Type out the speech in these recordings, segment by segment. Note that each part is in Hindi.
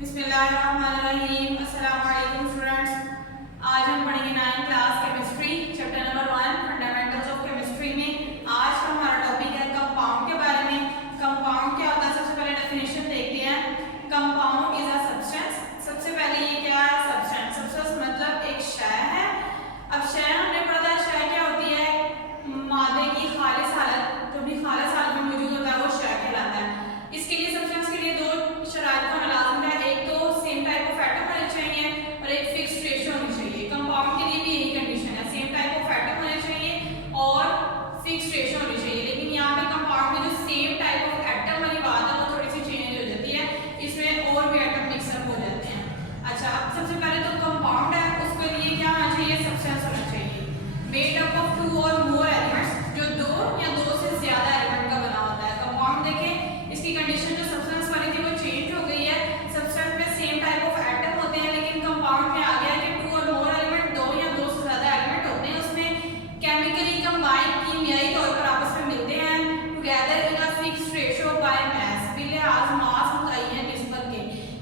बिस्मिल्लाहिर्रहमानिर्रहीम। अस्सलाम वालेकुम स्टूडेंट्स। आज हम पढ़ेंगे 9th class chemistry chapter number 1 fundamentals of chemistry में। आज का हमारा टॉपिक है कंपाउंड के बारे में। कंपाउंड क्या होता है, सबसे पहले डेफिनेशन देखते हैं। Compound is a substance. सबसे पहले ये क्या है, सब्सटेंस। सब्सटेंस मतलब एक शय है। अब शय हमने पढ़ा था, शय क्या होती है, मादे की खालिस हालत, जो भी खालिस हालत में मौजूद होता है वो शय कहलाता है। इसके लिए सब्सटेंस के लिए दो शराइत का लाज़िम है, एक तो सेम टाइप ऑफ एटम होने चाहिए और एक फिक्स रेशियो होनी चाहिए। कंपाउंड के लिए भी यही कंडीशन है, सेम टाइप ऑफ एटम होने चाहिए और फिक्स रेशियो होनी चाहिए। लेकिन यहाँ पे कंपाउंड में जो सेम टाइप ऑफ एटम वाली बात है वो थोड़ी सी चेंज हो जाती है, इसमें और भी एटम मिक्सअप हो जाते हैं। अच्छा, अब सबसे पहले तो कंपाउंड है, उसके लिए क्या होना चाहिए, सब्सटेंस होना चाहिए मेड अप ऑफ 2 और मोर एलिमेंट्स, जो 2 या 2 से ज्यादा एलिमेंट का बना होता है। कंपाउंड देखें, इसकी कंडीशन जो सब्सटेंस वाली थी वो चेंज हो गई है। सब्सटेंस में सेम टाइप ऑफ एटम होते हैं, लेकिन कंपाउंड में आ गया है कि 2 और मोर एलिमेंट, 2 या 2 से ज्यादा एलिमेंट होते हैं। उसमें केमिकली कंबाइन, कीमियाई तौर पर आपस में मिलते हैं together in a fixed ratio by mass, बिलिहाज मास मुतय्यन निस्बत के।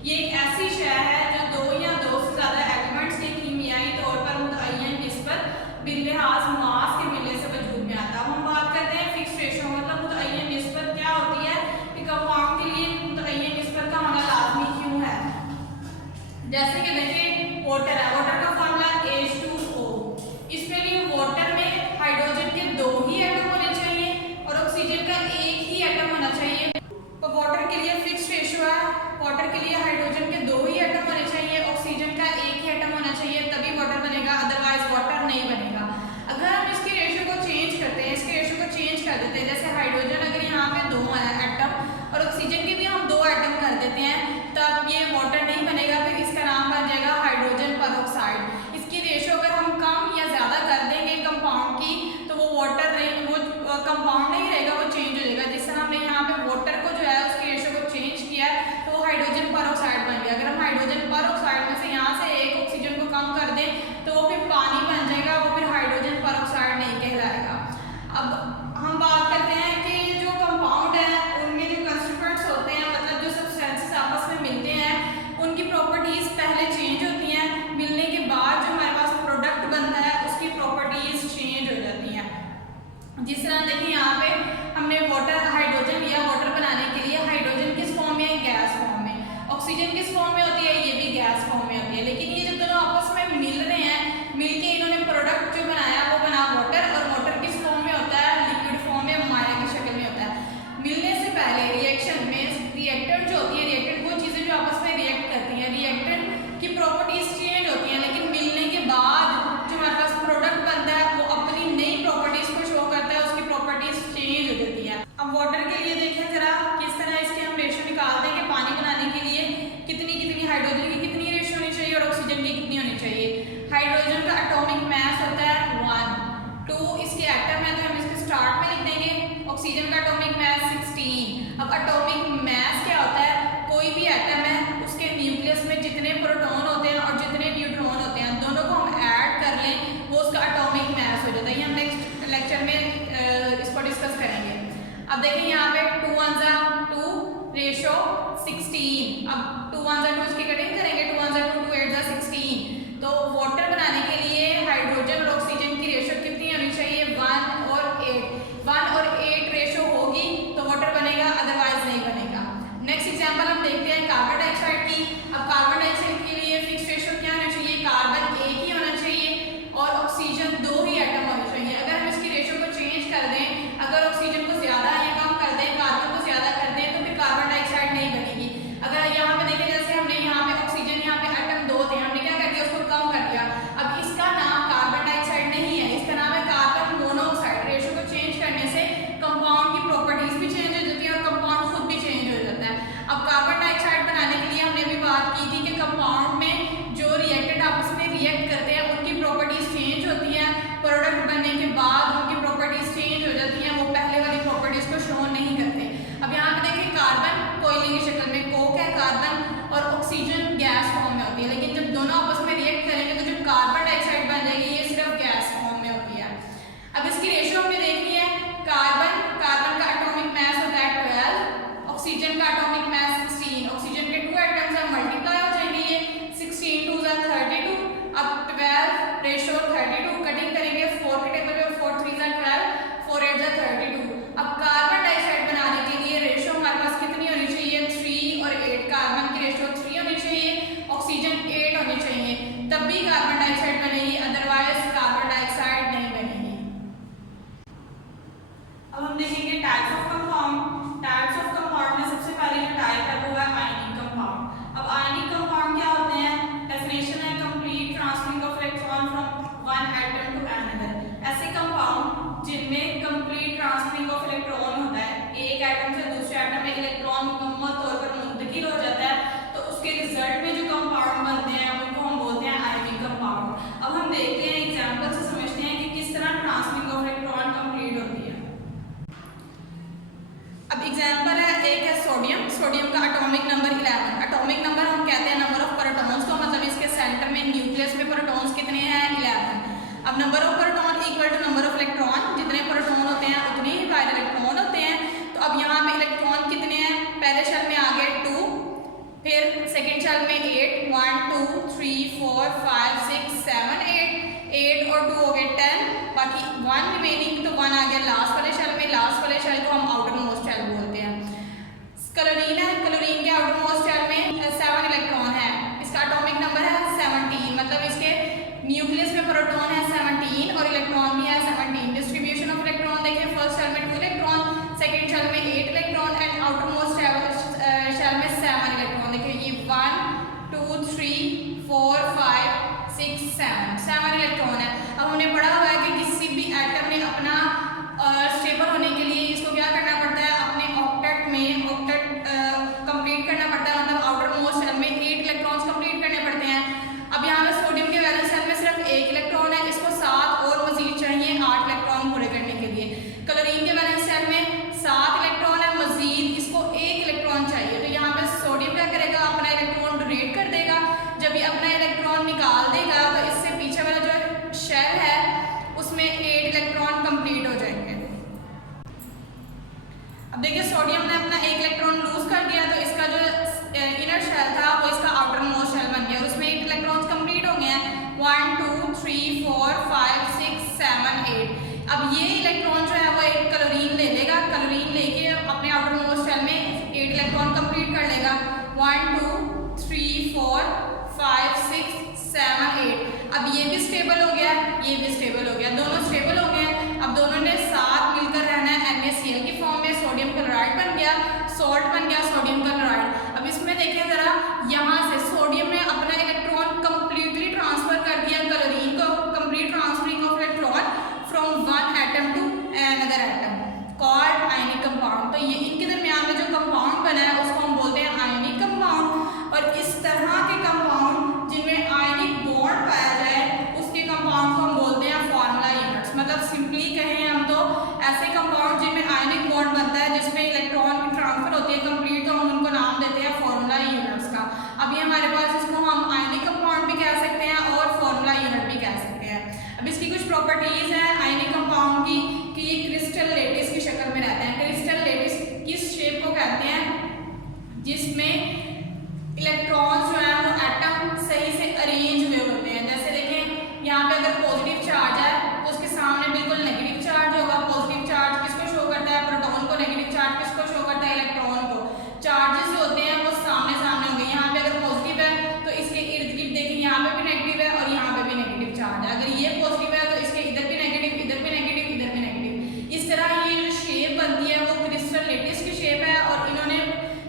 ये एक ऐसी शय है जो 2 या 2 से ज्यादा एलिमेंट्स के कीमियाई तौर पर मुतय्यन निस्बत बिलिहाज मास के मिलने से वजूद में आता है। हम बात करते हैं फिक्स्ड रेशियो मतलब मुतय्यन निस्बत क्या होती है कि कंपाउंड के लिए मुतय्यन निस्बत का होना लाजमी क्यों है। जैसे कि देखिए वाटर है, वाटर का फॉर्मूला H2O। इसमें भी वाटर में हाइड्रोजन के 2 ही एटम होने चाहिए और ऑक्सीजन का एक ही एटम होना चाहिए। तो वाटर के लिए फिक्स्ड रेशियो है, वाटर के लिए हाइड्रोजन के 2 ही एटम होने चाहिए, ऑक्सीजन का एक ही एटम होना चाहिए, तभी वाटर बनेगा, अदरवाइज वाटर नहीं बनेगा। अगर हम इसके रेशियो को चेंज करते हैं, इसके रेशियो को चेंज कर देते हैं, जैसे हाइड्रोजन अगर यहाँ पे 2 एटम और ऑक्सीजन के भी हम 2 एटम कर देते हैं, तब ये वाटर नहीं बनेगा, फिर इसका नाम बन जाएगा हाइड्रोजन परऑक्साइड। इसकी रेशियो अगर हम कम या ज्यादा कर देंगे कंपाउंड की, तो वो वाटर वो कंपाउंड नहीं रहेगा, वो चेंज हो जाएगा। जिस तरह हमने यहाँ पे वाटर को जो है उसकी रेशियो को चेंज किया है, तो वो हाइड्रोजन परऑक्साइड बन गया। अगर हम हाइड्रोजन परऑक्साइड में से यहाँ से एक ऑक्सीजन को कम कर दें तो वो फिर पानी बन जाएगा, वो फिर हाइड्रोजन परऑक्साइड नहीं कहलाएगा। अब हम बात करते हैं कि जो कंपाउंड है उनमें जो कंस्टिट्यूएंट्स होते हैं, मतलब जो सब्सटेंसेस आपस में मिलते हैं, उनकी प्रॉपर्टीज पहले चेंज होती हैं, मिलने के बाद जो हमारे पास प्रोडक्ट बनता है उसकी प्रॉपर्टीज चेंज हो जाती हैं। जिस तरह देखिए यहाँ पे हमने वाटर हाइड्रोजन लिया, वाटर बनाने के लिए हाइड्रोजन किस फॉर्म में है, गैस फॉर्म में। ऑक्सीजन किस फॉर्म में होती है, ये भी गैस फॉर्म में होती है। लेकिन ये जब दोनों आपस में मिल रहे हैं, मिलके इन्होंने प्रोडक्ट जो बनाया वो बना वाटर, और वाटर किस फॉर्म में होता है, लिक्विड फॉर्म में, माया की शक्ल में होता है। मिलने से पहले रिएक्शन में रिएक्टेंट जो होती है, रिएक्टेंट वो चीजें जो आपस में रिएक्ट करती हैं, रिएक्टेंट की प्रॉपर्टीज चेंज होती हैं, लेकिन मिलने के बाद जो हमारे पास प्रोडक्ट बनता है वो अपनी नई प्रॉपर्टीज को शो करता है, उसकी प्रॉपर्टीज चेंज हो जाती है। अब वाटर के लिए देखें जरा किस तरह इसके हम रेशियो निकालते हैं कि पानी बनाने के लिए कितनी कितनी हाइड्रोजन की कितनी रेशियो होनी चाहिए और ऑक्सीजन की कितनी होनी चाहिए। हाइड्रोजन का एटॉमिक मास होता है 1, 2 इसके एटम है तो हम इसके स्टार्ट में लिख देंगे। ऑक्सीजन का एटॉमिक मास 16। अब एटॉमिक मास क्या होता है, कोई भी एटम है उसके न्यूक्लियस में जितने प्रोटॉन होते हैं और जितने न्यूट्रॉन होते हैं, दोनों को हम ऐड कर लें, वो उसका एटॉमिक मास हो जाता है। ये हम नेक्स्ट लेक्चर में इसको डिस्कस करेंगे। अब देखिए यहाँ पे 2 1 2 रेशो 16। अब 2 1 2 इसकी कटिंग करेंगे, 2 1 2 2 8 16। तो वाटर बनाने के लिए हाइड्रोजन और ऑक्सीजन की रेशो कितनी होनी चाहिए, 1 और 8। 1 और 8 रेशो होगी तो वाटर बनेगा, अदरवाइज नहीं बनेगा। सोडियम का एटॉमिक नंबर 11। एटॉमिक नंबर हम कहते हैं नंबर ऑफ प्रोटॉन्स को, मतलब इसके सेंटर में न्यूक्लियस में प्रोटॉन्स कितने हैं 11। अब number of proton equal to number of electron, जितने प्रोटॉन होते हैं उतने ही बाहर इलेक्ट्रॉन होते हैं। तो अब यहाँ पे इलेक्ट्रॉन कितने हैं, पहले शेल में आ गए 2, फिर सेकेंड शेल में 8, 1 2 3 4 5 6 7 8 और 2 हो गए 10, बाकी 1 रिमेनिंग, तो 1 आ गया लास्ट वाले शेल में। लास्ट वाले शेल को हम आउटर मोस्ट शेल बोलते हैं। क्लोरीन है, क्लोरीन के आउटर मोस्ट शेल में 7 इलेक्ट्रॉन है, इसका एटॉमिक नंबर है 17, मतलब इसके न्यूक्लियस में प्रोटॉन है 17 और इलेक्ट्रॉन भी है 17। डिस्ट्रीब्यूशन ऑफ इलेक्ट्रॉन देखिए, फर्स्ट शेल में 2 इलेक्ट्रॉन, सेकेंड शेल में 8 electron and outermost shell में 7 इलेक्ट्रॉन। देखिए ये 1 2 3 4 5 6 7 इलेक्ट्रॉन है। अब हमने पढ़ा हुआ है कि किसी भी एटम ने अपना स्टेबल होने के लिए इसको क्या करना पड़ता है, अपने ऑक्टेट में ऑक्टेट कंप्लीट करना पड़ता है, मतलब आउटर मोस्ट शेल में 8 इलेक्ट्रॉन्स कंप्लीट करने पड़ते हैं। अब यहाँ पे सोडियम के वैलेंस शेल में सिर्फ 1 इलेक्ट्रॉन है, इसको 7 और मजीद चाहिए 8 इलेक्ट्रॉन पूरे करने के लिए। क्लोरीन के वैलेंस शेल में 7 इलेक्ट्रॉन है, मजीद इसको 1 इलेक्ट्रॉन चाहिए। तो यहाँ पे सोडियम क्या करेगा, अपना इलेक्ट्रॉन डोनेट कर देगा। जब ये अपना इलेक्ट्रॉन निकाल देगा तो इससे पीछे वाला जो शेल है उसमें 8 इलेक्ट्रॉन कंप्लीट हो जाएंगे। अब देखिए सोडियम ने अपना 1 इलेक्ट्रॉन लूज कर दिया, तो इसका जो इनर शेल था वो इसका आउटर मोस्ट शेल बन गया, उसमें 8 इलेक्ट्रॉन्स कंप्लीट हो गए हैं 1 2 3 4 5 6 7 8। अब ये इलेक्ट्रॉन जो है वो एक क्लोरीन ले लेगा, क्लोरीन लेके अपने आउटर मोस्ट शेल में 8 इलेक्ट्रॉन कंप्लीट कर लेगा 1 2 3 4 5 6 7 8। अब ये भी स्टेबल हो गया, ये भी स्टेबल हो गया, दोनों स्टेबल हो गए। अब दोनों ने साथ मिलकर रहना है NaCl की फॉर्म में, सोडियम क्लोराइड बन गया, सॉल्ट बन गया सोडियम क्लोराइड। अब इसमें देखिए जरा, यहाँ से सोडियम ने अपना इलेक्ट्रॉन कंप्लीटली ट्रांसफर कर दिया क्लोरीन को, complete transferring of electron from one atom to another atom called ionic compound. तो ये इनके दरमियान में जो कंपाउंड बना है उसको हम बोलते हैं आयनिक कंपाउंड। और इस तरह के कंपाउंड जिनमें आयनिक बॉन्ड पाया जाए उसके कंपाउंड को हम बोलते हैं फॉर्मूला यूनिट्स। मतलब सिंपली कहें हम तो ऐसे कंपाउंड जिनमें आयनिक बॉन्ड बनता है, जिसमें इलेक्ट्रॉन की ट्रांसफर होती है कंप्लीट, तो हम उनको नाम देते हैं फॉर्मूला यूनिट्स का। अभी हमारे पास इसको हम आयनिक कंपाउंड भी कह सकते हैं और फॉर्मूला यूनिट भी कह सकते हैं। अब इसकी कुछ प्रॉपर्टीज हैं आयनिक कंपाउंड की कि ये क्रिस्टल लेटिस की शक्ल में रहते हैं। क्रिस्टल लेटिस किस शेप को कहते हैं, जिसमें इलेक्ट्रॉन्स जो है वो एटम सही से अरेंज हुए होते हैं। जैसे देखें यहाँ पे अगर पॉजिटिव चार्ज है तो उसके सामने बिल्कुल नेगेटिव चार्ज होगा। पॉजिटिव चार्ज किसको शो करता है, प्रोटॉन को। नेगेटिव चार्ज किसको शो करता है, इलेक्ट्रॉन को। चार्जेस जो होते हैं वो सामने सामने होंगे। यहाँ पे अगर पॉजिटिव है तो इसके इर्द गिर्द देखें, यहाँ पे भी नेगेटिव है और यहाँ पे भी नेगेटिव चार्ज है। अगर ये पॉजिटिव है तो इसके इधर भी नेगेटिव, इधर भी नेगेटिव, इधर भी नेगेटिव। इस तरह ये जो शेप बनती है वो क्रिस्टल लेटिस की शेप है। और इन्होंने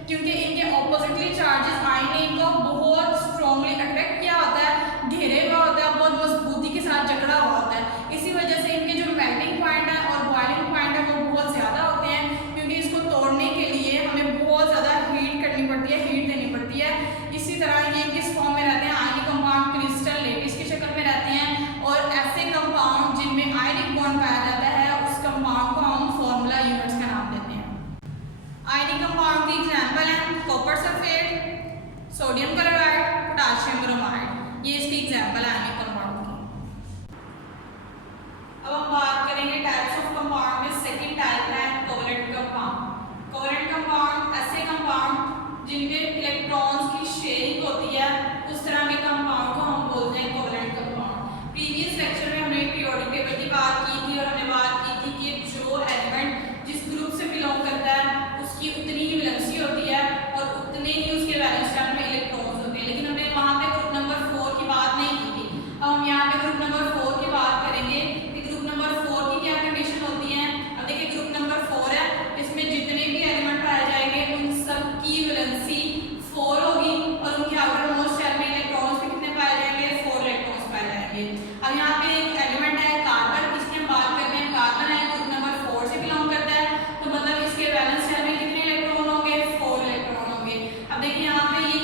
क्योंकि इनके ऑपोजिटली चार्जेस आए ने इनको बहुत स्ट्रॉन्गली अट्रैक्ट किया होता है, घेरे हुआ होता है, बहुत मजबूती के साथ जकड़ा हुआ होता है। इसी वजह से इनके जो मेल्टिंग पॉइंट है और बॉइलिंग पॉइंट है वो बहुत ज़्यादा होते हैं, क्योंकि इसको तोड़ने के लिए हमें बहुत ज़्यादा हीट करनी पड़ती है, हीट देनी पड़ती है। इसी तरह ये किस फॉर्म में रहते हैं, आयनिक कंपाउंड क्रिस्टल लेटिस की शक्ल में रहते हैं। और ऐसे कंपाउंड जिनमें आयनिक बॉन्ड पाया जाता है उस कंपाउंड को हम फॉर्मूला यूनिट्स का नाम देते हैं। आयनिक कंपाउंड की एग्जाम्पल है copper sulphate, sodium chloride, potassium bromide. ये इसकी एग्जाम्पल है आयनिक कंपाउंड की। अब हम बात करेंगे टाइप्स ऑफ कंपाउंड में। सेकंड टाइप है कोवलेंट कंपाउंड। कोवलेंट कंपाउंड ऐसे कंपाउंड जिनमें इलेक्ट्रॉन्स की शेयरिंग होती है, उस तरह के कंपाउंड को हम बोलते हैं कोवलेंट कंपाउंड। प्रीवियस लेक्चर में हमने पीरियोडिक टेबल की बात की थी और हमने बात की थी कि जो एलिमेंट जिस ग्रुप से बिलोंग करता है उसकी उतनी ही वैलेंसी होती है और उतने ही उसके वैलेंस शेल में इलेक्ट्रॉन्स होते हैं। लेकिन हमने वहाँ पे ग्रुप नंबर 4 की बात नहीं की थी। अब हम यहाँ पे ग्रुप नंबर 4 की बात करेंगे कि ग्रुप नंबर 4 की क्या कंडीशन होती है। अब देखिए ग्रुप नंबर 4 है, इसमें जितने भी एलिमेंट पाए जाएंगे उन सब की वैलेंसी 4 होगी और उनके आउटर मोस्ट शेल में इलेक्ट्रॉन्स भी कितने पाए जाएंगे, 4 इलेक्ट्रॉन्स पाए जाएंगे। अब यहाँ पे एक एलिमेंट है कार्बन, इसकी हम बात करते हैं। कार्बन है ग्रुप नंबर 4 से बिलोंग करता है, तो मतलब इसके वैलेंस शेल में कितने इलेक्ट्रॉन होंगे, 4 इलेक्ट्रॉन होंगे। अब देखिए यहाँ पे ये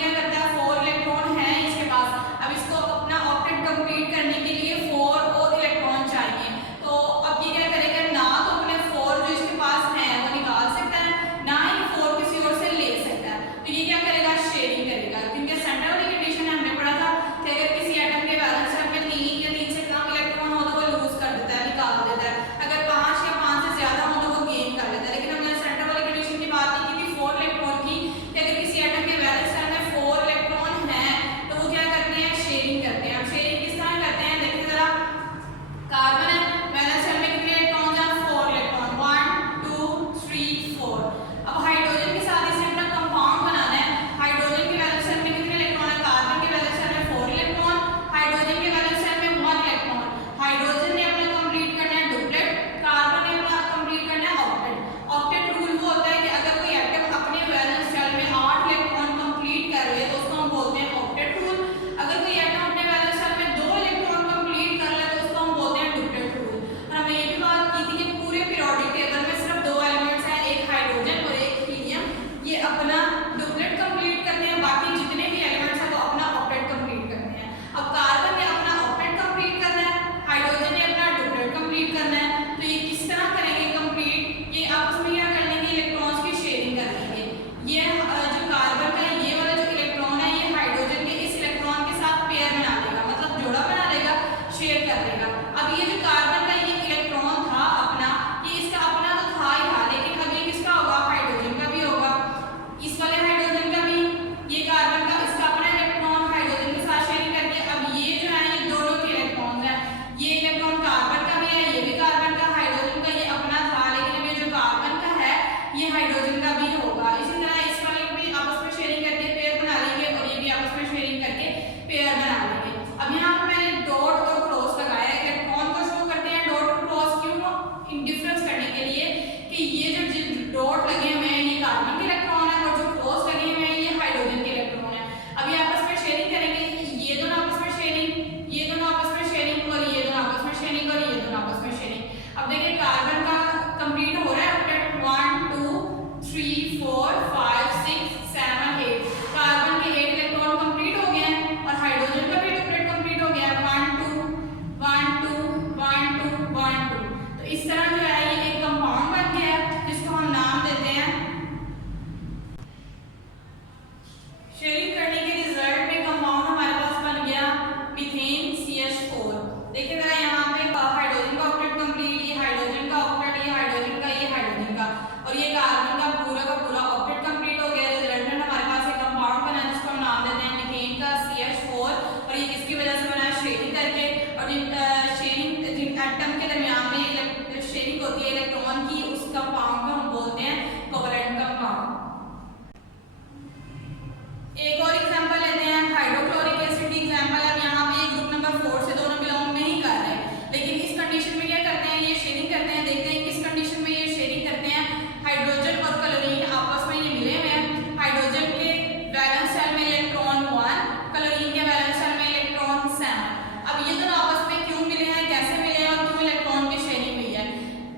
अब ये दोनों आपस में क्यों मिले हैं, कैसे मिले हैं और क्यों इलेक्ट्रॉन की शेयरिंग हुई है।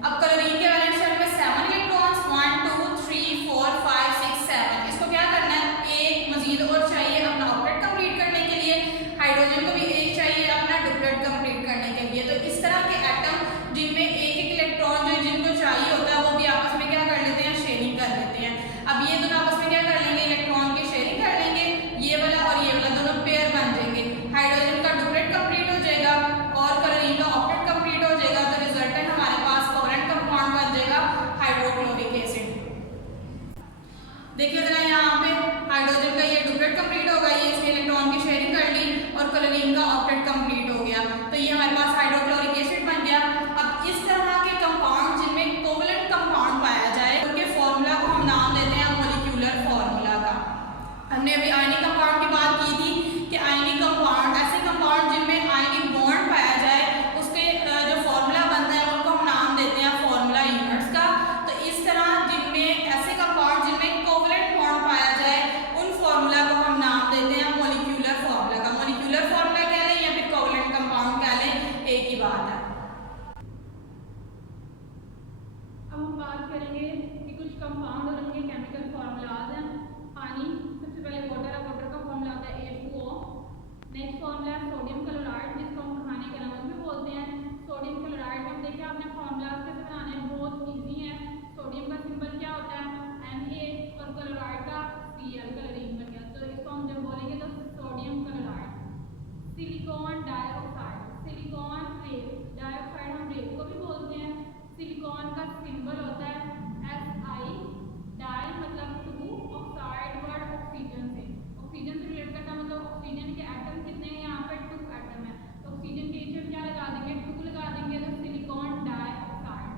अब क्लोरीन के वैलेंस शेल में 7 इलेक्ट्रॉन्स 1 2 3 4 5 6 7, इसको क्या करना है, एक मजीद और चाहिए अपना ऑक्टेट कंप्लीट करने के लिए। हाइड्रोजन को भी एक चाहिए अपना डुप्लेट कंप्लीट करने के लिए। तो इस तरह के एटम जिनमें एक एक इलेक्ट्रॉन जो जिनको चाहिए होता है वो भी आपस में क्या कर लेते हैं, शेयरिंग कर लेते हैं। अब ये दोनों आपस में क्या कर लेंगे, इलेक्ट्रॉन की शेयरिंग कर लेंगे, ये वाला और ये वाला दोनों पेयर बन जाएंगे। हाइड्रोजन का डुप्लेट कंप्लीट हो जाएगा और क्लोरीन का ऑक्टेट कंप्लीट हो जाएगा। तो रिजल्टेंट हमारे पास कोवेलेंट कंपाउंड बन जाएगा हाइड्रोक्लोरिक एसिड। देखिए जरा यहाँ पे हाइड्रोजन का ये डुप्लेट कंप्लीट होगा, ये इसने इलेक्ट्रॉन की शेयरिंग कर ली और क्लोरीन का ऑक्टेट कंप्लीट हो गया। तो ये हमारे पास हाइड्रोक्लोरिक एसिड बन गया। अब इस तरह के कंपाउंड जिनमें कोवेलेंट कंपाउंड पाया जाए उनके फॉर्मूला को हम नाम देते हैं मॉलिक्यूलर फॉर्मूला का। हमने अभी आयनिक कंपाउंड की बात की थी कि आयनिक कंपाउंड ऐसे कंपाउंड जिनमें आयनिक बॉन्ड पाया जाए उसके जो फॉर्मूला बनता है उनको हम नाम देते हैं फॉर्मूला यूनिट्स का। तो इस तरह जिनमें ऐसे कंपाउंड जिनमें कोवेलेंट बॉन्ड पाया जाए उन फॉर्मूला को हम नाम देते हैं मॉलिक्यूलर फॉर्मूला का। मॉलिक्यूलर फॉर्मूला कह लें या फिर कोवेलेंट कंपाउंड कह लें, एक ही बात है। अब हम बात करेंगे कि कुछ कंपाउंड और उनके केमिकल फॉर्मूलाज हैं। पानी, सबसे पहले वाटर है, वाटर का फॉर्मूला होता है H2O। नेक्स्ट फॉर्मूला है सोडियम क्लोराइड जिसको हम खाने का नमक भी बोलते हैं। सोडियम क्लोराइड में देखिए आपने फॉर्मूलाज कैसे बनाने हैं, बहुत इजी है। सोडियम का सिंबल क्या होता है, Na, और क्लोराइड का Cl, क्लोरीन बन गया। तो इसको हम जब बोलेंगे तो sodium chloride. Silicon dioxide, silicon रेत, डाइऑक्साइड हम रेत को भी बोलते हैं। सिलिकॉन का सिंबल होता है Si, डाई मतलब 2, ऑक्साइड वर्ड ऑक्सीजन से, ऑक्सीजन से रिलेट करता मतलब ऑक्सीजन के एटम कितने हैं, यहाँ पे 2 एटम है तो ऑक्सीजन के नीचे क्या लगा देंगे, 2 लगा देंगे तो सिलिकॉन डाइऑक्साइड।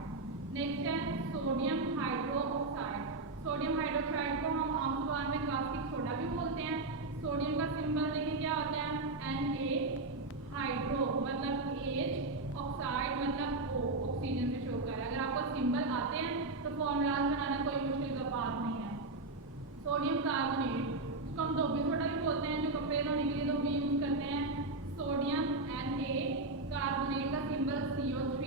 नेक्स्ट है सोडियम हाइड्रोक्साइड। सोडियम हाइड्रोक्साइड को हम आम जुबान में कास्टिक सोडा भी बोलते हैं। सोडियम का सिंबल देखिए क्या होता है Na, हाइड्रो मतलब H, ऑक्साइड मतलब O, ऑक्सीजन से शो कर रहा है। अगर आपको सिंबल आते हैं तो फॉर्मूलाज बनाना कोई मुश्किल का बात नहीं है। सोडियम कार्बोनेट जिसको हम धोबी सोडा भी बोलते हैं, जो कपड़े धोने के लिए धोबी यूज करते हैं। सोडियम Na, कार्बोनेट का सिंबल CO3,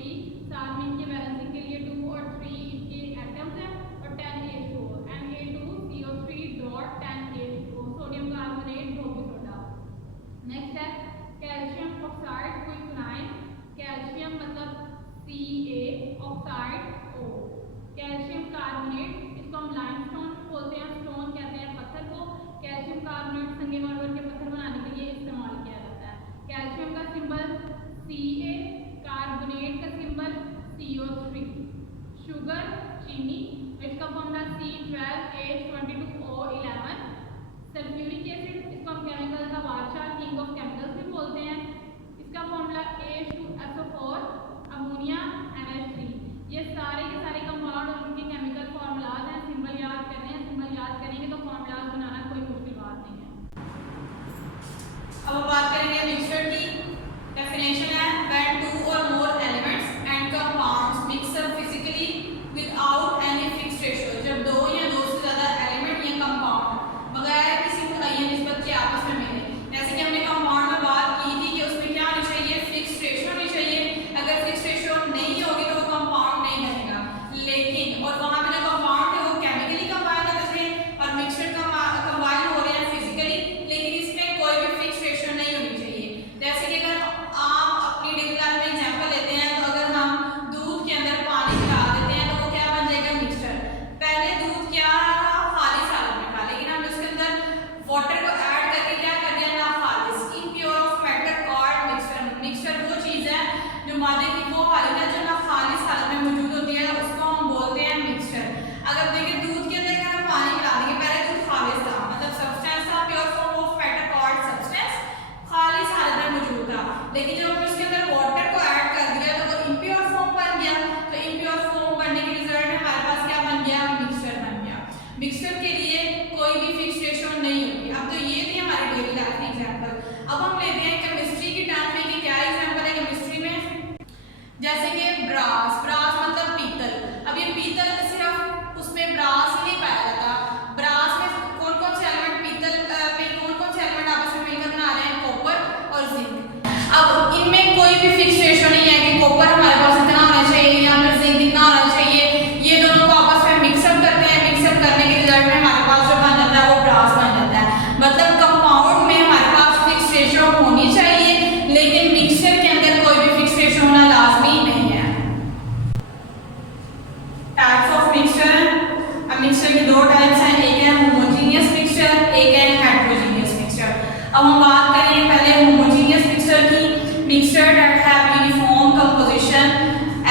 साथ में इनके बैलेंसिंग के लिए 2 और 3 इनके एटम्स हैं और 10 H2O, Na2CO3 dot 10 H2O, sodium carbonate धोबी सोडा। नेक्स्ट है कैल्शियम ऑक्साइड क्विकलाइन, कैल्शियम मतलब Ca, oxide O, calcium carbonate इसको हम लाइमस्टोन बोलते हैं, स्टोन कहते हैं पत्थर को। कैल्शियम कार्बोनेट संगमरमर के पत्थर बनाने के लिए इस्तेमाल किया जाता है। कैल्शियम का सिंबल Ca, कार्बोनेट का सिंबल CO3। शुगर चीनी, इसका फॉर्मूला C12H22O11। सल्फ्यूरिक एसिड इसको हम केमिकल का बादशाह, किंग ऑफ केमिकल्स भी बोलते हैं। इसका फॉर्मूला H2SO4, अमोनिया NH3। ये सारे के सारे कंपाउंड और उनके केमिकल फॉर्मूलाज हैं, सिंबल याद करने हैं। सिंबल याद करेंगे तो फॉर्मूलाज बनाना कोई मुश्किल बात नहीं है। अब बात करेंगे मिक्सचर की। डेफिनेशन है when 2 or more elements and compounds mix up physically without any fixed ratio, जब 2 या 2 से ज्यादा एलिमेंट या कंपाउंड बगैर किसी मुतय्यन निस्बत के आपस में मिले। जैसे कि हमने कंपाउंड में बात की थी कि उसमें क्या होनी चाहिए, फिक्स्ड रेशियो होनी चाहिए। अगर फिक्स्ड रेशियो नहीं अब हम बात करें पहले होमोजीनियस मिक्सचर की। Mixture that have uniform composition,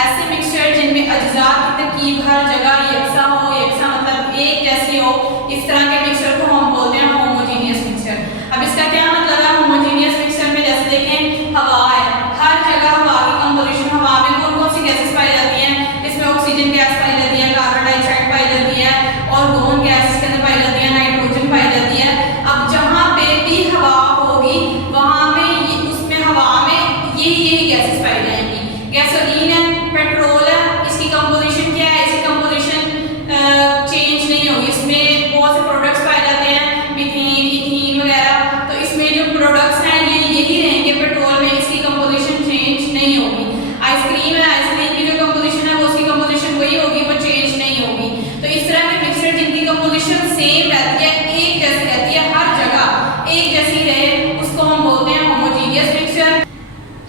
ऐसे मिक्सचर जिनमें अज्जा की तरकीब हर जगह यकसा हो, यकसा मतलब एक जैसी हो, इस तरह के मिक्सचर को हम बोलते हैं होमोजीनियस मिक्सचर। अब इसका क्या मतलब है होमोजीनियस मिक्सचर में? जैसे देखें हवा है, हर जगह हवा की कंपोजिशन, हवा में कौन कौन सी गैसेस पाई जाती हैं? इसमें ऑक्सीजन गैस पाई जाती है, कार्बन डाइऑक्साइड पाई जाती है और गोन गैस इसके अंदर पाई जाती है, नाइट्रोजन पाई जाती है। अब जहाँ पे भी हवा होगी वहाँ में उसमें हवा में यही गैसेस पाई जाएंगी। गैसोलीन है, पेट्रोल है, इसकी कंपोजिशन क्या है? इसकी कंपोजिशन चेंज नहीं होगी। इसमें बहुत से प्रोडक्ट्स पाए जाते हैं, मीथेन, इथीन वगैरह, तो इसमें जो प्रोडक्ट्स हैं ये यही रहेंगे पेट्रोल में, इसकी कंपोजिशन चेंज नहीं होगी। आइसक्रीम है, आइसक्रीम की जो कंपोजिशन है वो उसकी कंपोजिशन वही होगी, वो चेंज नहीं होगी। तो इस तरह के मिक्सचर जिनकी कंपोजिशन सेम रहती है, एक जैसी रहती है, हर जगह एक जैसी रहे, उसको हम बोलते हैं homogeneous mixture.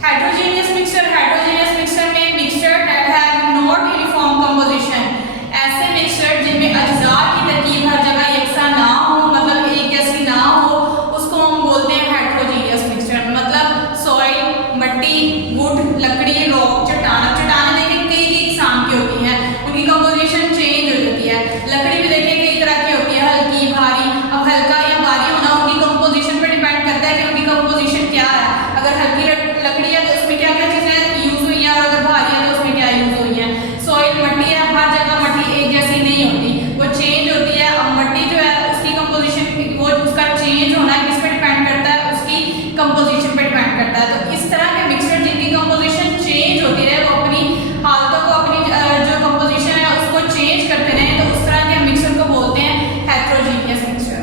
Heterogeneous mixture, heterogeneous mixture में mixture that have not uniform composition, ऐसे मिक्सचर जिनमें अज्जा की तरकीब हर जगह यकसा ना हो, मतलब एक जैसी ना हो, उसको हम बोलते हैं हेटेरोजेनियस मिक्सचर। मतलब सॉइल, मट्टी, वुड, लकड़ी, रॉक, चट्टान। चट्टान देखें कई किस्म की होती हैं, उनकी कंपोजिशन चेंज हो जाती है। लकड़ी भी देखें कई तरह की होती है, हल्की, भारी। अब हल्का या भारी होना उनकी कंपोजिशन पर डिपेंड करता है कि उनकी कंपोजिशन क्या है। अगर हल्की लकड़ी है तो उसमें क्या क्या चीज़ें यूज हुई हैं, और अगर भारी है तो उसमें क्या यूज हुई हैं। सॉइल, मट्टी है, हर जगह मट्टी एक जैसी नहीं होती, वो चेंज होती है। अब मट्टी जो है उसकी कंपोजिशन, वो उसका चेंज होना किस पे डिपेंड करता है? उसकी कंपोजिशन पे डिपेंड करता है। तो इस तरह के मिक्सचर जिनकी कंपोजिशन चेंज होती रहे, वो अपनी हालतों को, अपनी जो कंपोजिशन है उसको चेंज करते रहे, तो उस तरह के मिक्सचर को बोलते हैं हेटेरोजेनियस मिक्सचर।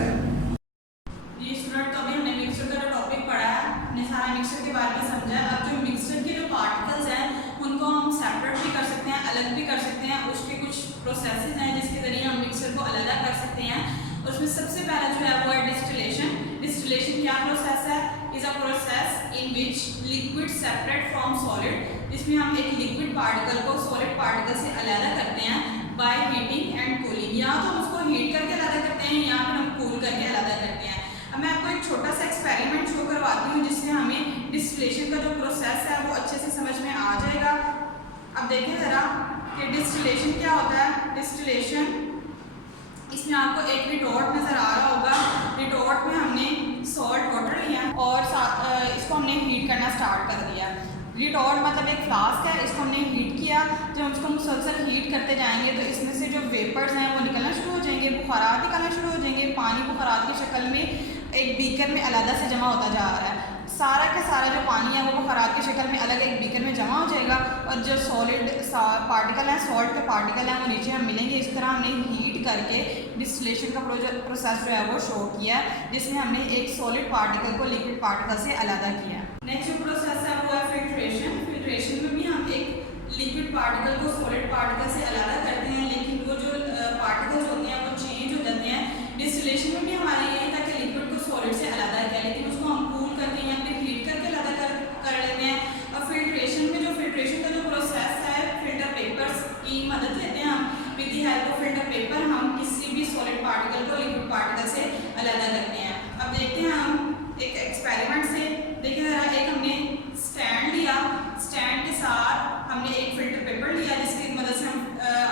ये स्टूडेंट, तो अभी हमने मिक्सचर का जो टॉपिक पढ़ा है, हमने सारा मिक्सचर के बारे में समझा। अब जो मिक्सचर के जो पार्टिकल्स हैं उनको हम सेपरेट भी कर सकते हैं, अलग भी कर सकते हैं। उसके कुछ प्रोसेसेस हैं जिसके जरिए हम मिक्सचर को अलग कर सकते हैं। उसमें सबसे पहला जो है वो है डिस्टिलेशन। डिस्टिलेशन क्या प्रोसेस है? Is a process in which liquid separate from solid. इसमें हम एक लिक्विड पार्टिकल को सॉलिड पार्टिकल से अलग करते हैं बाय हीटिंग एंड कूलिंग। या तो हम उसको हीट करके अलग करते हैं या फिर हम कूल करके अलग करते हैं। अब मैं आपको एक छोटा सा एक्सपेरिमेंट शो करवाती हूँ जिससे हमें डिस्टिलेशन का जो प्रोसेस है वो अच्छे से समझ में आ जाएगा। अब देखें ज़रा कि डिस्टिलेशन क्या होता है। डिस्टिलेशन, इसमें आपको एक रिटोर्ट नज़र आ रहा होगा। रिटोर्ट में हमने सॉल्ट वाटर लिया और इसको हमने हीट करना स्टार्ट कर दिया। रिटोर्ट मतलब एक फ्लास्क है, इसको हमने हीट किया। जब हम इसको मुसलसल हीट करते जाएंगे तो इसमें से जो वेपर्स हैं वो निकलना शुरू हो जाएंगे, बुखारात निकलना शुरू हो जाएंगे। पानी बुखारात की शक्ल में एक बीकर में अलग से जमा होता जा रहा है। सारा का सारा जो पानी है वो बुखारात की शक्ल में अलग एक बीकर में जमा हो जाएगा, और जो सॉलिड पार्टिकल है, सॉल्ट के पार्टिकल हैं, वो नीचे हम मिलेंगे। इस तरह हमने हीट करके डिस्टिलेशन का प्रोसेस जो है वो शो किया, जिसमें हमने एक सॉलिड पार्टिकल को लिक्विड पार्टिकल से अलग किया। नेक्स्ट जो प्रोसेस है वो है फिल्ट्रेशन। फिल्ट्रेशन में भी हम एक लिक्विड पार्टिकल को सॉलिड पार्टिकल से अलग करते हैं, लेकिन वो जो पार्टिकल्स होते हैं वो चेंज हो जाते हैं। डिस्टिलेशन में भी हमारे यही था कि लिक्विड को सॉलिड से अलग किया, लेकिन उसको हम कूल करके या फिर हीट करके अलग कर लेते हैं। और फिल्ट्रेशन में जो फिल्ट्रेशन का जो प्रोसेस है, फिल्टर पेपर्स की मदद लेते हैं हम। With the help of filter paper हम किसी भी सॉलिड पार्टिकल को लिक्विड पार्टिकल से अलग करते हैं। अब देखते हैं हम एक एक्सपेरिमेंट से। देखिए ज़रा, एक हमने स्टैंड लिया, स्टैंड के साथ हमने एक फिल्टर पेपर लिया जिसकी मदद से हम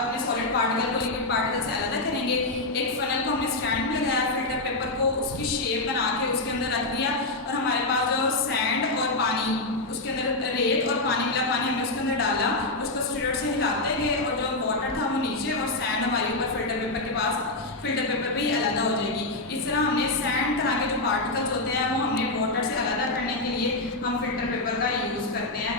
अपने सॉलिड पार्टिकल को लिक्विड पार्टिकल से अलग करेंगे। एक फनल को हमने स्टैंड में लगाया, फिल्टर पेपर को उसकी शेप बना के उसके अंदर रख दिया, और हमारे पास जो सैंड और पानी, उसके अंदर रेत और पानी मिला, पानी हमने उसके अंदर डाला, उसको स्टिरर से हिलाते गए, और जो वाटर था वो नीचे और सैंड हमारे ऊपर फिल्टर पेपर के पास, फिल्टर पेपर पे ही अलग हो जाएगी। इस तरह हमने सैंड तरह के जो पार्टिकल्स होते हैं वो हमने वाटर से अलग करने के लिए हम फिल्टर पेपर का यूज़ करते हैं।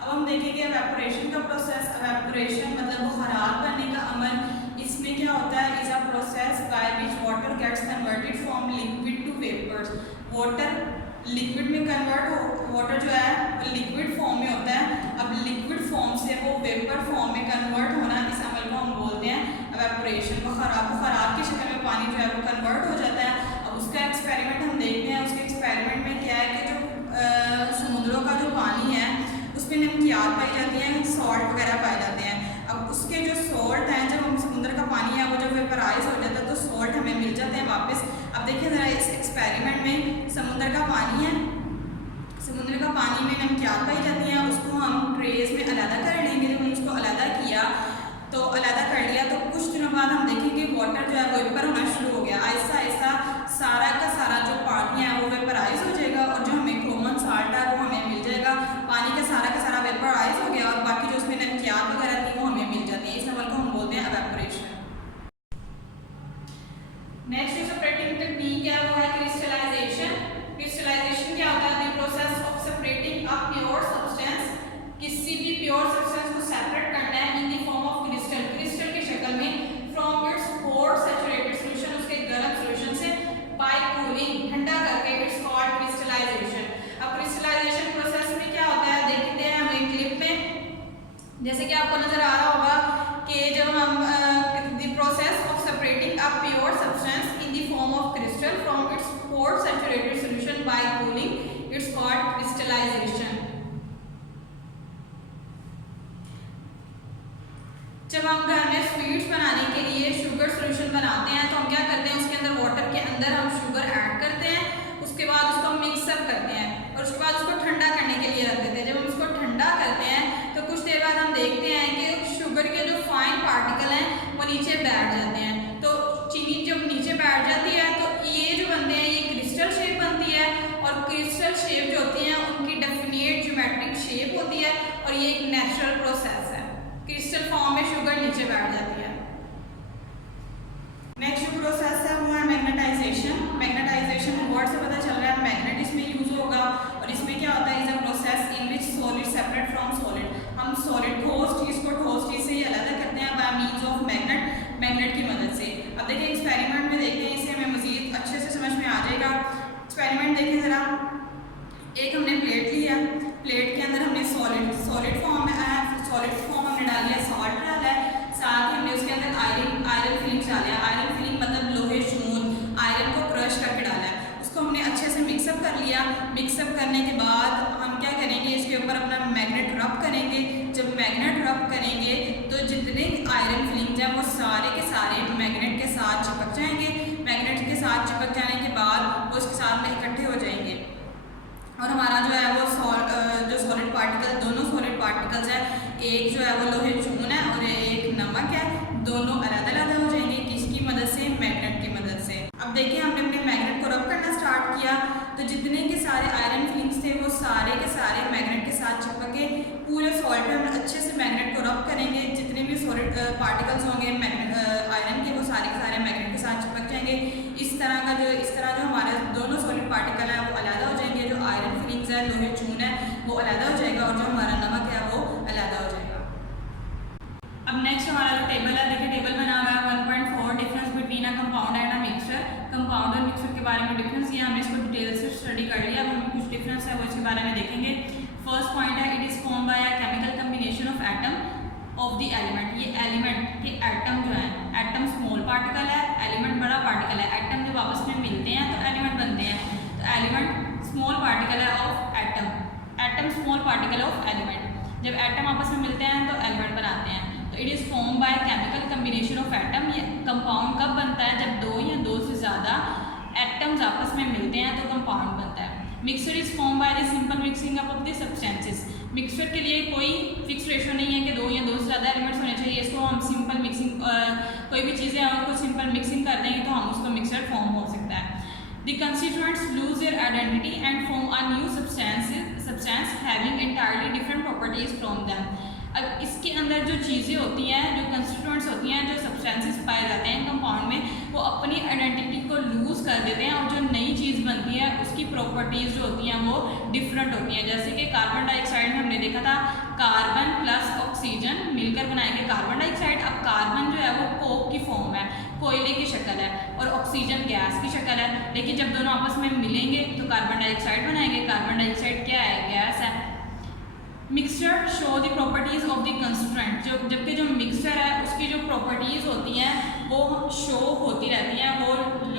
अब हम देखेंगे एवेपोरेशन का प्रोसेस। एवेपोरेशन मतलब बुखारात करने का अमल। इसमें क्या होता है? Is a process by which water gets converted from liquid to vapours. Water liquid में कन्वर्ट हो, वाटर जो है वो लिक्विड फॉर्म में होता है। अब लिक्विड फॉर्म से वो वेपर फॉर्म में कन्वर्ट होना, इस अमल को हम बोलते हैं एवेपोरेशन। बुखारात की शक्ल में पानी जो है वो कन्वर्ट हो जाता है। अब उसका एक्सपेरिमेंट हम देखते हैं। उसके एक्सपेरिमेंट में क्या है कि जो समुद्रों का जो पानी है उसमें नमकियात पाई जाती हैं, सॉल्ट वगैरह पाए जाते हैं। अब उसके जो सॉल्ट हैं, जब हम समुद्र का पानी है वो जब वेपराइज हो जाता है तो सॉल्ट हमें मिल जाते हैं वापस। अब देखिए ज़रा, इस एक्सपेरिमेंट में समुद्र समुद्र का पानी है, समुद्र का पानी में नमकियात पाई जाती हैं, उसको हम ट्रेस में अलग कर लेंगे। जब हम उसको अलग किया तो अलग कर लिया तो कुछ दिनों बाद हम देखेंगे वाटर जो है वो वेपर होना शुरू हो गया। आहिस्ता आहिस्ता सारा का सारा जो पानी है वो वेपराइज हो जाएगा और जो हमें कॉमन साल्ट है वो हमें मिल जाएगा। पानी का सारा वेपराइज हो गया और बाकी जो उसमें नमकियात वगैरह थी वो हमें मिल जाती है। इस अमल को हम बोलते हैं एवेपोरेशन। नेक्स्ट जो सेपरेटिंग टेक्निक है वो है क्रिस्टलाइजेशन। क्रिस्टलाइजेशन क्या होता है? The process of separating a pure substance, किसी भी प्योर सब्सटेंस को सेपरेट करना है इन the form of crystal, crystal की शक्ल में, from its hot saturated solution, उसके गर्म सॉल्यूशन से, बाय कूलिंग, ठंडा करके, इट्स कॉल्ड क्रिस्टलाइजेशन। अब क्रिस्टलाइजेशन प्रोसेस में क्या होता है देखते हैं हम एक क्लिप में। जैसे कि आपको नजर आ रहा होगा कि जब हम the process of separating a pure substance in the form of crystal from its hot saturated solution by cooling, it's called crystallisation. जब हम घर में स्वीट्स बनाने के लिए शुगर सॉल्यूशन बनाते हैं तो हम क्या करते हैं, उसके अंदर वाटर के अंदर हम शुगर ऐड करते हैं, उसके बाद उसको मिक्सअप करते हैं और उसके बाद उसको ठंडा करने के लिए रख देते हैं। जब हम उसको ठंडा करते हैं तो कुछ देर बाद हम देखते हैं कि शुगर के जो फाइन पार्टिकल हैं वो नीचे बैठ जाते हैं। तो चीनी जब नीचे बैठ जाती है तो ये जो बनते हैं ये क्रिस्टल शेप बनती है और क्रिस्टल शेप जो होती है उनकी डेफिनेट ज्योमेट्रिक शेप होती है और ये एक नेचुरल प्रोसेस है। क्रिस्टल फॉर्म में शुगर नीचे बैठ जाती है। नेक्स्ट जो प्रोसेस है वो है मैग्नेटाइजेशन। मैग्नेटाइजेशन वर्ड से पता चल रहा है मैग्नेट इसमें यूज होगा और इसमें क्या होता है, is a process in which solid separate from solid. हम सॉलिड ठोस चीज को ठोस चीज से ही अलग करते हैं by means of magnet, magnet की मदद से। अब देखिए एक्सपेरिमेंट में देखते हैं, इससे हमें मजीद अच्छे से समझ में आ जाएगा। एक्सपेरिमेंट देखें जरा। एक हमने प्लेट लिया, प्लेट के अंदर हमने सॉलिड फॉर्म में सॉलिड फॉर्म हमने डाल दिया, सॉल्ट डाला है, साथ ही हमने उसके अंदर आयरन फिलिंग डाला है। आयरन फिलिंग मतलब लोहे चून, आयरन को क्रश करके डाला है। उसको हमने अच्छे से मिक्सअप कर लिया। मिक्सअप करने के बाद हम क्या करेंगे, इसके ऊपर अपना मैग्नेट रब करेंगे। जब मैग्नेट रब करेंगे तो जितने आयरन फिलिंग्स हैं वो सारे के सारे मैग्नेट के साथ चिपक जाएंगे। मैग्नेट के साथ चिपक जाने के बाद वो उसके साथ में इकट्ठे हो जाएंगे और हमारा जो है वो जो सॉलिड पार्टिकल, दोनों सॉलिड पार्टिकल्स हैं, एक जो है वो लोहे चून है और एक नमक है, दोनों अलग अलग हो जाएंगे। किसकी मदद से? मैग्नेट की मदद से। अब देखिए हमने अपने मैग्नेट को रब करना स्टार्ट किया तो जितने के सारे आयरन फिलिंग्स थे वो सारे के सारे मैग्नेट के साथ चिपके। पूरे सॉल्ट में हम अच्छे से मैग्नेट को रब करेंगे। जितने भी सॉलिड पार्टिकल्स होंगे आयरन के वो सारे के सारे मैग्नेट के साथ चिपक जाएंगे। इस तरह जो हमारे दोनों सॉलिड पार्टिकल हैं वो अलग हो जाएंगे। जो आयरन फिलिंग्स है, लोहे चून है, वो अलग हो जाएगा और जो हमारा नमक है वो अलग हो जाएगा। अब नेक्स्ट हमारा जो टेबल है, देखिए टेबल बना हुआ है 1.4 difference between a compound and a mixture. Compound और मिक्सचर के बारे में डिफरेंस ये हमने इसको डिटेल से स्टडी कर लिया। अब हम कुछ डिफरेंस है वो इसके बारे में देखेंगे। फर्स्ट पॉइंट है, it is form by a chemical combination of atom of the element. ये एलिमेंट के एटम जो है, एटम स्मॉल पार्टिकल है, एलिमेंट बड़ा पार्टिकल है। एटम जब आपस में मिलते हैं तो एलिमेंट बनते हैं। तो एलिमेंट स्मॉल पार्टिकल है of atom, atom small particle of element. जब एटम आपस में मिलते हैं तो एलिमेंट बनाते हैं। तो it is form by chemical combination of atom. ये कंपाउंड कब बनता है? जब दो या दो से ज़्यादा एटम्स आपस में मिलते हैं तो कंपाउंड बनता है। Mixture is form by the simple mixing up of the substances. Mixture के लिए कोई फिक्स रेशो नहीं है कि दो या दो से ज़्यादा एलिमेंट्स होने चाहिए। इसको हम सिंपल मिक्सिंग, कोई भी चीज़ें हैं उनको सिंपल मिक्सिंग कर देंगे तो हम उसको मिक्सचर फॉर्म हो सकता है। The constituents lose their identity and form a new substance having entirely different properties from them. अब इसके अंदर जो चीज़ें होती हैं, जो कंस्टिट्यूएंट्स होती हैं, जो सब्सटेंसेस पाए जाते हैं कंपाउंड में, वो अपनी आइडेंटिटी को लूज़ कर देते हैं और जो नई चीज़ बनती है उसकी प्रॉपर्टीज़ जो होती हैं वो डिफरेंट होती हैं। जैसे कि कार्बन डाइऑक्साइड में हमने देखा था कार्बन प्लस ऑक्सीजन मिलकर बनाएंगे कार्बन डाइऑक्साइड। अब कार्बन जो है वो कोक की फॉर्म है, कोयले की शक्ल है, और ऑक्सीजन गैस की शक्ल है। लेकिन जब दोनों आपस में मिलेंगे तो कार्बन डाइऑक्साइड बनाएंगे। कार्बन डाइऑक्साइड क्या है? गैस है। Mixture show the properties of the constituent. जबकि जो मिक्सचर है उसकी जो प्रॉपर्टीज़ होती हैं वो शो होती रहती हैं, वो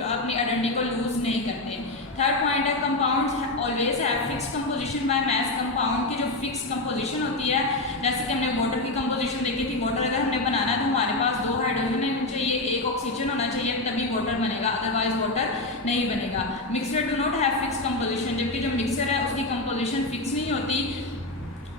अपनी आइडेंटिटी को लूज़ नहीं करते। थर्ड पॉइंट है, compounds always have fix composition by mass. Compound की जो फिक्स कंपोजिशन होती है, जैसे कि हमने वाटर की कंपोजिशन देखी थी। वाटर अगर हमने बनाना है तो हमारे पास 2 हाइड्रोजन होने चाहिए, 1 ऑक्सीजन होना चाहिए, तभी वाटर बनेगा, अदरवाइज वाटर नहीं बनेगा। Mixture do not have fix composition, जबकि जो मिक्सचर है उसकी कंपोजिशन फिक्स नहीं होती,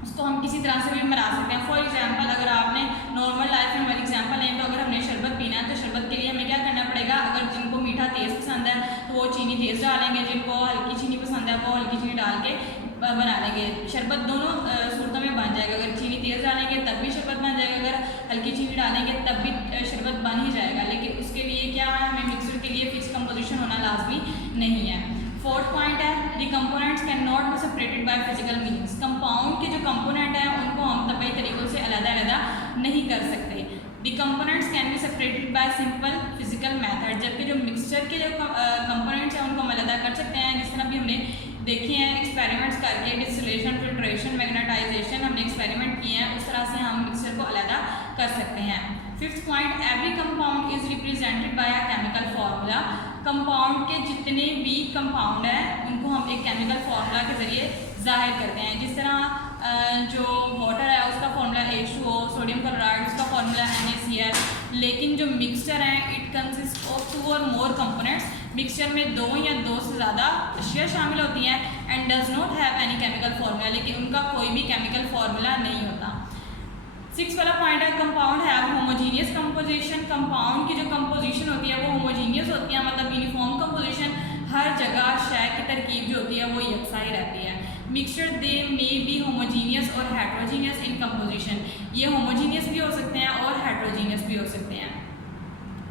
उसको हम किसी तरह से भी बना सकते हैं। फॉर एग्जांपल अगर आपने नॉर्मल लाइफ में एग्जांपल लें तो अगर हमने शरबत पीना है तो शरबत के लिए हमें क्या करना पड़ेगा, अगर जिनको मीठा तेज़ पसंद है तो वो चीनी तेज़ डालेंगे, जिनको हल्की चीनी पसंद है वो हल्की चीनी डाल के बना लेंगे। शरबत दोनों सूरतों में बन जाएगा, अगर चीनी तेज़ डालेंगे तब भी शरबत बन जाएगा, अगर हल्की चीनी डालेंगे तब भी शरबत बन ही जाएगा। लेकिन उसके लिए क्या है, हमें मिक्सर के लिए फिक्स कंपोजिशन होना लाजमी नहीं है। फोर्थ पॉइंट है the components can not be separated by physical means. Compound के जो कंपोनेंट हैं उनको हम तबई तरीक़ों से अलग-अलग नहीं कर सकते। The components can be separated by simple physical method, जबकि जो मिक्सचर के जो कंपोनेंट्स हैं उनको हम अलग कर सकते हैं, जिस तरह भी हमने देखे हैं एक्सपेरिमेंट्स करके, डिस्टिलेशन, फिल्ट्रेशन, मैग्नेटाइजेशन हमने एक्सपेरिमेंट किए हैं, उस तरह से हम मिक्सचर को अलग कर सकते हैं। Fifth point, every compound is represented by a chemical formula. Compound के जितने भी कंपाउंड हैं उनको हम एक केमिकल फार्मूला के ज़रिए जाहिर करते हैं। जिस तरह जो वाटर है उसका फार्मूला H2O, सोडियम क्लोराइड उसका फार्मूला NaCl, लेकिन जो मिक्सचर है इट कंसिस्ट ऑफ 2 और मोर कंपोनेंट्स। मिक्सचर में 2 या 2 से ज़्यादा अशिया शामिल होती हैं and does not have any chemical formula, लेकिन उनका कोई भी केमिकल फार्मूला नहीं होता। 6 वाला पॉइंट है compound have homogeneous composition. Compound की जो कंपोजिशन होती है वो होमोजीनियस होती है, मतलब यूनिफॉर्म कंपोजिशन, हर जगह शय की तरकीब जो होती है वो यकसा ही रहती है। Mixture they may be homogeneous और हेट्रोजीनियस इन कंपोजिशन, ये होमोजीनियस भी हो सकते हैं और हेट्रोजीनियस भी हो सकते हैं।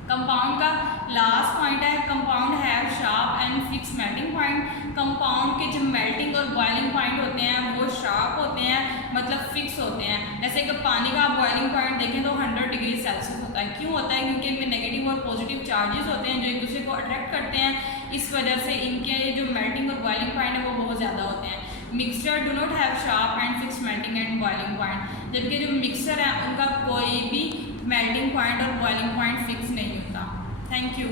कंपाउंड का लास्ट पॉइंट है compound have sharp and fix melting point. Compound के जो मेल्टिंग और बॉइलिंग पॉइंट होते हैं वो शार्प होते हैं, मतलब फिक्स होते हैं। जैसे कि पानी का आप बॉइलिंग पॉइंट देखें तो 100 डिग्री सेल्सियस होता है। क्यों होता है? क्योंकि इनमें नेगेटिव और पॉजिटिव चार्जेस होते हैं जो एक दूसरे को अट्रैक्ट करते हैं, इस वजह से इनके जो मेल्टिंग और बॉइलिंग पॉइंट है वो बहुत ज़्यादा होते हैं। Mixture do not have sharp and fix melting and boiling point, जबकि जो मिक्सचर है उनका कोई भी मेल्टिंग पॉइंट और बॉइलिंग पॉइंट फिक्स नहीं होता। Thank you.